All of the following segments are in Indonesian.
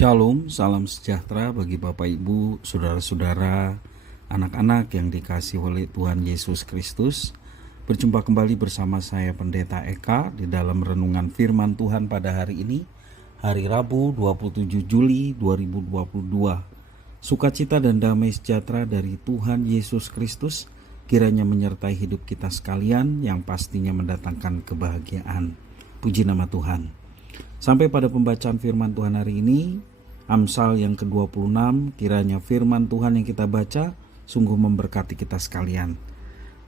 Shalom, salam sejahtera bagi Bapak Ibu, saudara-saudara, anak-anak yang dikasihi oleh Tuhan Yesus Kristus. Berjumpa kembali bersama saya Pendeta Eka di dalam renungan firman Tuhan pada hari ini, hari Rabu 27 Juli 2022. Sukacita dan damai sejahtera dari Tuhan Yesus Kristus kiranya menyertai hidup kita sekalian yang pastinya mendatangkan kebahagiaan. Puji nama Tuhan. Sampai pada pembacaan firman Tuhan hari ini, Amsal yang ke-26, kiranya firman Tuhan yang kita baca sungguh memberkati kita sekalian.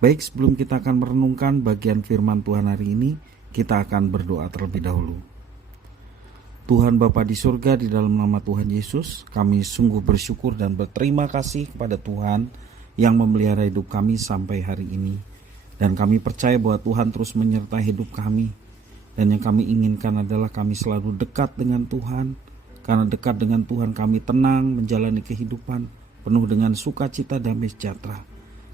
Baik, sebelum kita akan merenungkan bagian firman Tuhan hari ini, kita akan berdoa terlebih dahulu. Tuhan Bapa di surga, di dalam nama Tuhan Yesus, kami sungguh bersyukur dan berterima kasih kepada Tuhan yang memelihara hidup kami sampai hari ini. Dan kami percaya bahwa Tuhan terus menyertai hidup kami. Dan yang kami inginkan adalah kami selalu dekat dengan Tuhan. Karena dekat dengan Tuhan kami tenang menjalani kehidupan penuh dengan sukacita damai sejahtera.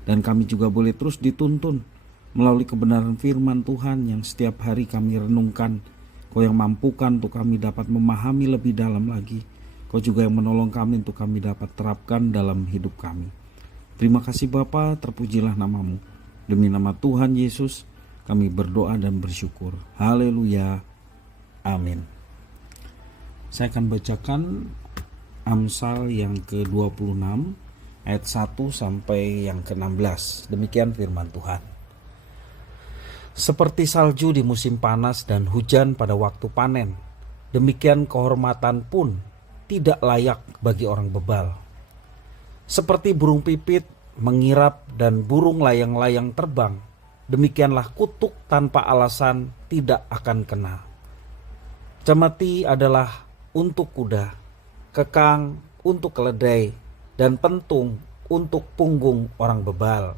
Dan kami juga boleh terus dituntun melalui kebenaran firman Tuhan yang setiap hari kami renungkan. Kau yang mampukan untuk kami dapat memahami lebih dalam lagi. Kau juga yang menolong kami untuk kami dapat terapkan dalam hidup kami. Terima kasih Bapa, terpujilah namamu. Demi nama Tuhan Yesus kami berdoa dan bersyukur. Haleluya. Amin. Saya akan bacakan Amsal yang ke-26 ayat 1 sampai yang ke-16. Demikian firman Tuhan. Seperti salju di musim panas dan hujan pada waktu panen, demikian kehormatan pun tidak layak bagi orang bebal. Seperti burung pipit mengirap dan burung layang-layang terbang, demikianlah kutuk tanpa alasan tidak akan kena. Cemeti adalah untuk kuda, kekang untuk keledai, dan pentung untuk punggung orang bebal.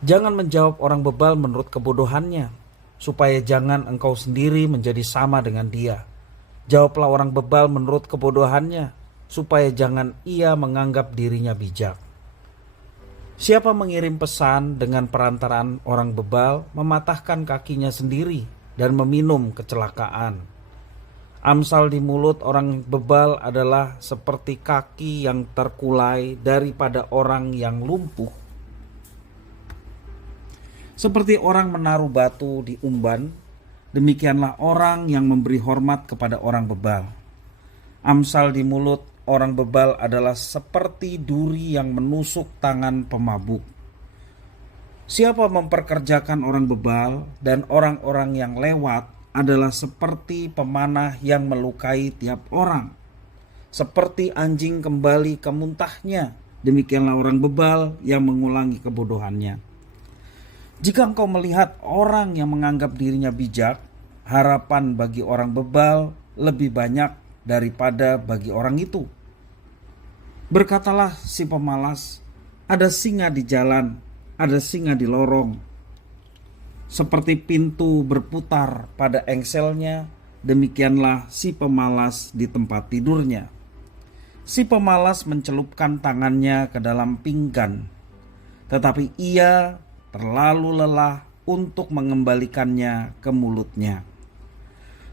Jangan menjawab orang bebal menurut kebodohannya, supaya jangan engkau sendiri menjadi sama dengan dia. Jawablah orang bebal menurut kebodohannya, supaya jangan ia menganggap dirinya bijak. Siapa mengirim pesan dengan perantaraan orang bebal mematahkan kakinya sendiri dan meminum kecelakaan. Amsal di mulut orang bebal adalah seperti kaki yang terkulai daripada orang yang lumpuh. Seperti orang menaruh batu di umban, demikianlah orang yang memberi hormat kepada orang bebal. Amsal di mulut orang bebal adalah seperti duri yang menusuk tangan pemabuk. Siapa memperkerjakan orang bebal dan orang-orang yang lewat adalah seperti pemanah yang melukai tiap orang. Seperti anjing kembali ke muntahnya, demikianlah orang bebal yang mengulangi kebodohannya. Jika engkau melihat orang yang menganggap dirinya bijak, harapan bagi orang bebal lebih banyak daripada bagi orang itu. Berkatalah si pemalas, ada singa di jalan, ada singa di lorong. Seperti pintu berputar pada engselnya, demikianlah si pemalas di tempat tidurnya. Si pemalas mencelupkan tangannya ke dalam pinggan, tetapi ia terlalu lelah untuk mengembalikannya ke mulutnya.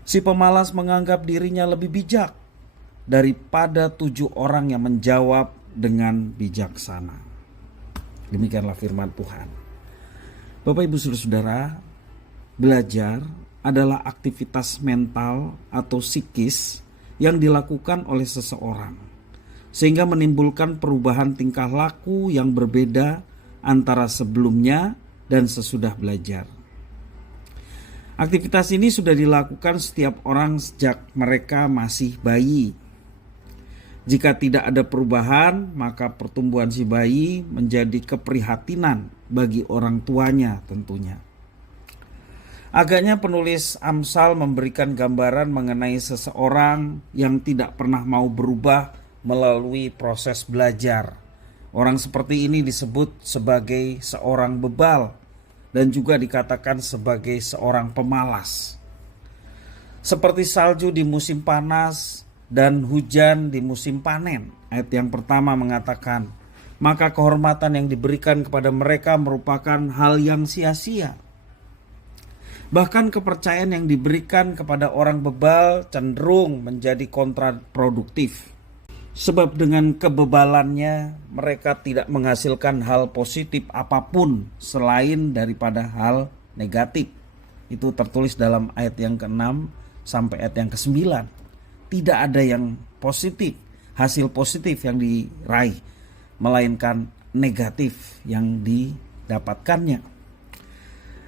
Si pemalas menganggap dirinya lebih bijak daripada 7 orang yang menjawab dengan bijaksana. Demikianlah firman Tuhan. Bapak Ibu Saudara-saudara, belajar adalah aktivitas mental atau psikis yang dilakukan oleh seseorang, sehingga menimbulkan perubahan tingkah laku yang berbeda antara sebelumnya dan sesudah belajar. Aktivitas ini sudah dilakukan setiap orang sejak mereka masih bayi. Jika tidak ada perubahan, maka pertumbuhan si bayi menjadi keprihatinan bagi orang tuanya tentunya. Agaknya penulis Amsal memberikan gambaran mengenai seseorang yang tidak pernah mau berubah melalui proses belajar. Orang seperti ini disebut sebagai seorang bebal dan juga dikatakan sebagai seorang pemalas. Seperti salju di musim panas dan hujan di musim panen. Ayat yang pertama mengatakan, maka kehormatan yang diberikan kepada mereka merupakan hal yang sia-sia. Bahkan kepercayaan yang diberikan kepada orang bebal cenderung menjadi kontraproduktif. Sebab dengan kebebalannya mereka tidak menghasilkan hal positif apapun selain daripada hal negatif. Itu tertulis dalam ayat yang ke-6 sampai ayat yang ke-9. Tidak ada yang positif, hasil positif yang diraih, melainkan negatif yang didapatkannya.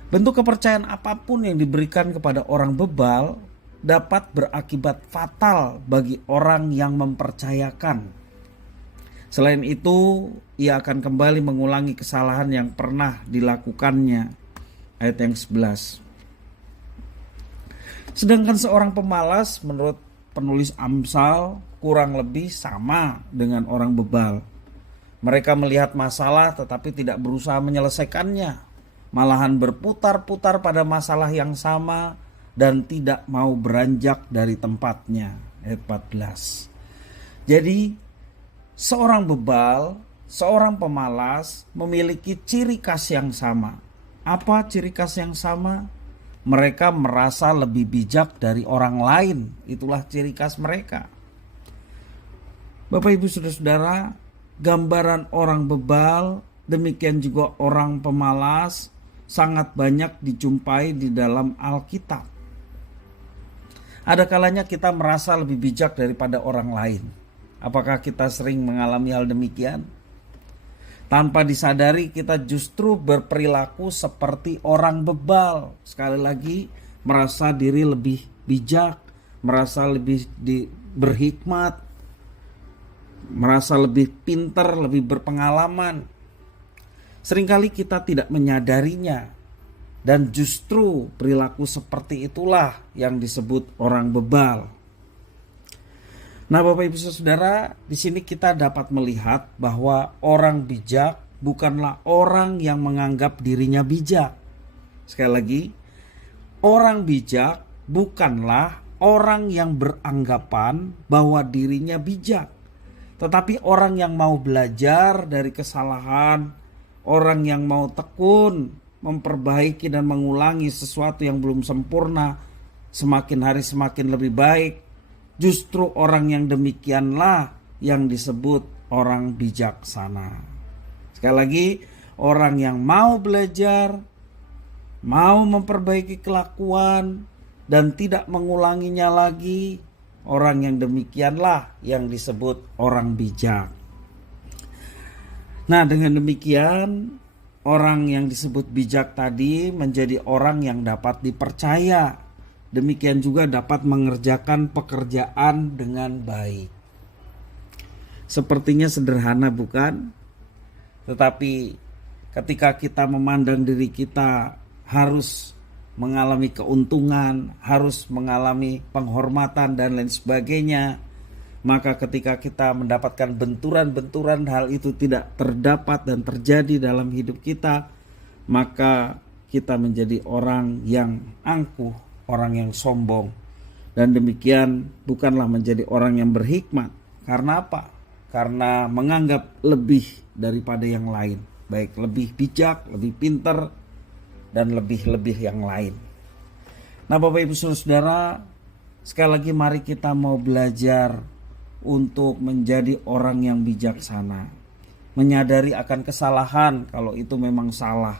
Bentuk kepercayaan apapun yang diberikan kepada orang bebal dapat berakibat fatal bagi orang yang mempercayakan. Selain itu, ia akan kembali mengulangi kesalahan yang pernah dilakukannya. Ayat yang 11. Sedangkan seorang pemalas menurut penulis Amsal kurang lebih sama dengan orang bebal. Mereka melihat masalah tetapi tidak berusaha menyelesaikannya. Malahan berputar-putar pada masalah yang sama dan tidak mau beranjak dari tempatnya. Ayat 14. Jadi seorang bebal, seorang pemalas memiliki ciri khas yang sama. Apa ciri khas yang sama? Mereka merasa lebih bijak dari orang lain. Itulah ciri khas mereka. Bapak, Ibu, Saudara-saudara, gambaran orang bebal, demikian juga orang pemalas sangat banyak dijumpai di dalam Alkitab. Ada kalanya kita merasa lebih bijak daripada orang lain. Apakah kita sering mengalami hal demikian? Tanpa disadari kita justru berperilaku seperti orang bebal. Sekali lagi, merasa diri lebih bijak, merasa lebih berhikmat, merasa lebih pintar, lebih berpengalaman. Seringkali kita tidak menyadarinya, dan justru perilaku seperti itulah yang disebut orang bebal. Nah, Bapak Ibu Saudara, di sini kita dapat melihat bahwa orang bijak bukanlah orang yang menganggap dirinya bijak. Sekali lagi, orang bijak bukanlah orang yang beranggapan bahwa dirinya bijak, tetapi orang yang mau belajar dari kesalahan, orang yang mau tekun memperbaiki dan mengulangi sesuatu yang belum sempurna, semakin hari semakin lebih baik. Justru orang yang demikianlah yang disebut orang bijaksana. Sekali lagi, orang yang mau belajar, mau memperbaiki kelakuan dan tidak mengulanginya lagi, orang yang demikianlah yang disebut orang bijak. Nah, dengan demikian orang yang disebut bijak tadi menjadi orang yang dapat dipercaya. Demikian juga dapat mengerjakan pekerjaan dengan baik. Sepertinya sederhana, bukan? Tetapi ketika kita memandang diri kita harus mengalami keuntungan, harus mengalami penghormatan dan lain sebagainya, maka ketika kita mendapatkan benturan-benturan hal itu tidak terdapat dan terjadi dalam hidup kita, maka kita menjadi orang yang angkuh, orang yang sombong. Dan demikian bukanlah menjadi orang yang berhikmat. Karena apa? Karena menganggap lebih daripada yang lain. Baik lebih bijak, lebih pintar, dan lebih-lebih yang lain. Nah, Bapak Ibu Saudara, sekali lagi mari kita mau belajar untuk menjadi orang yang bijaksana, menyadari akan kesalahan kalau itu memang salah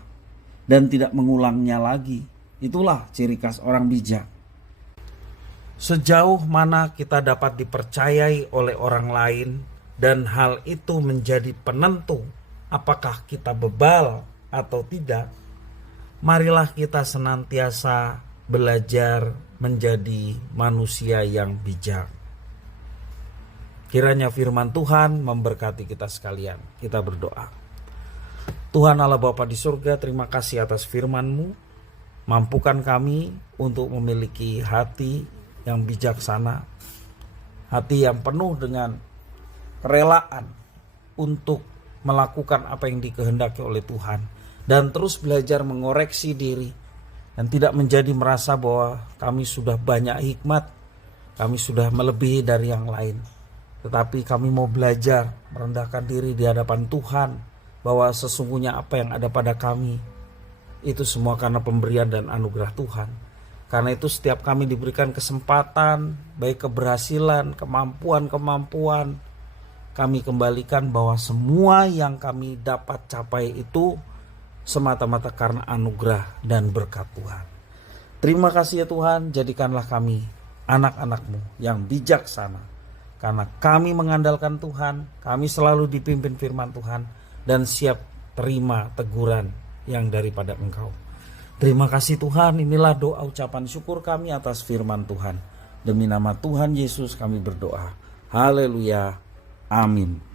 dan tidak mengulangnya lagi. Itulah ciri khas orang bijak. Sejauh mana kita dapat dipercayai oleh orang lain dan hal itu menjadi penentu apakah kita bebal atau tidak, marilah kita senantiasa belajar menjadi manusia yang bijak. Kiranya firman Tuhan memberkati kita sekalian. Kita berdoa. Tuhan Allah Bapa di surga, terima kasih atas firman-Mu. Mampukan kami untuk memiliki hati yang bijaksana, hati yang penuh dengan kerelaan untuk melakukan apa yang dikehendaki oleh Tuhan, dan terus belajar mengoreksi diri dan tidak menjadi merasa bahwa kami sudah banyak hikmat, kami sudah melebihi dari yang lain. Tetapi kami mau belajar merendahkan diri di hadapan Tuhan, bahwa sesungguhnya apa yang ada pada kami Itu semua karena pemberian dan anugerah Tuhan. Karena itu setiap kami diberikan kesempatan, baik keberhasilan, kemampuan, kami kembalikan bahwa semua yang kami dapat capai itu semata-mata karena anugerah dan berkat Tuhan. Terima kasih ya Tuhan, jadikanlah kami anak-anak-Mu yang bijaksana. Karena kami mengandalkan Tuhan, kami selalu dipimpin firman Tuhan dan siap terima teguran yang daripada Engkau. Terima kasih Tuhan, inilah doa ucapan syukur kami atas firman Tuhan. Demi nama Tuhan Yesus kami berdoa. Haleluya. Amin.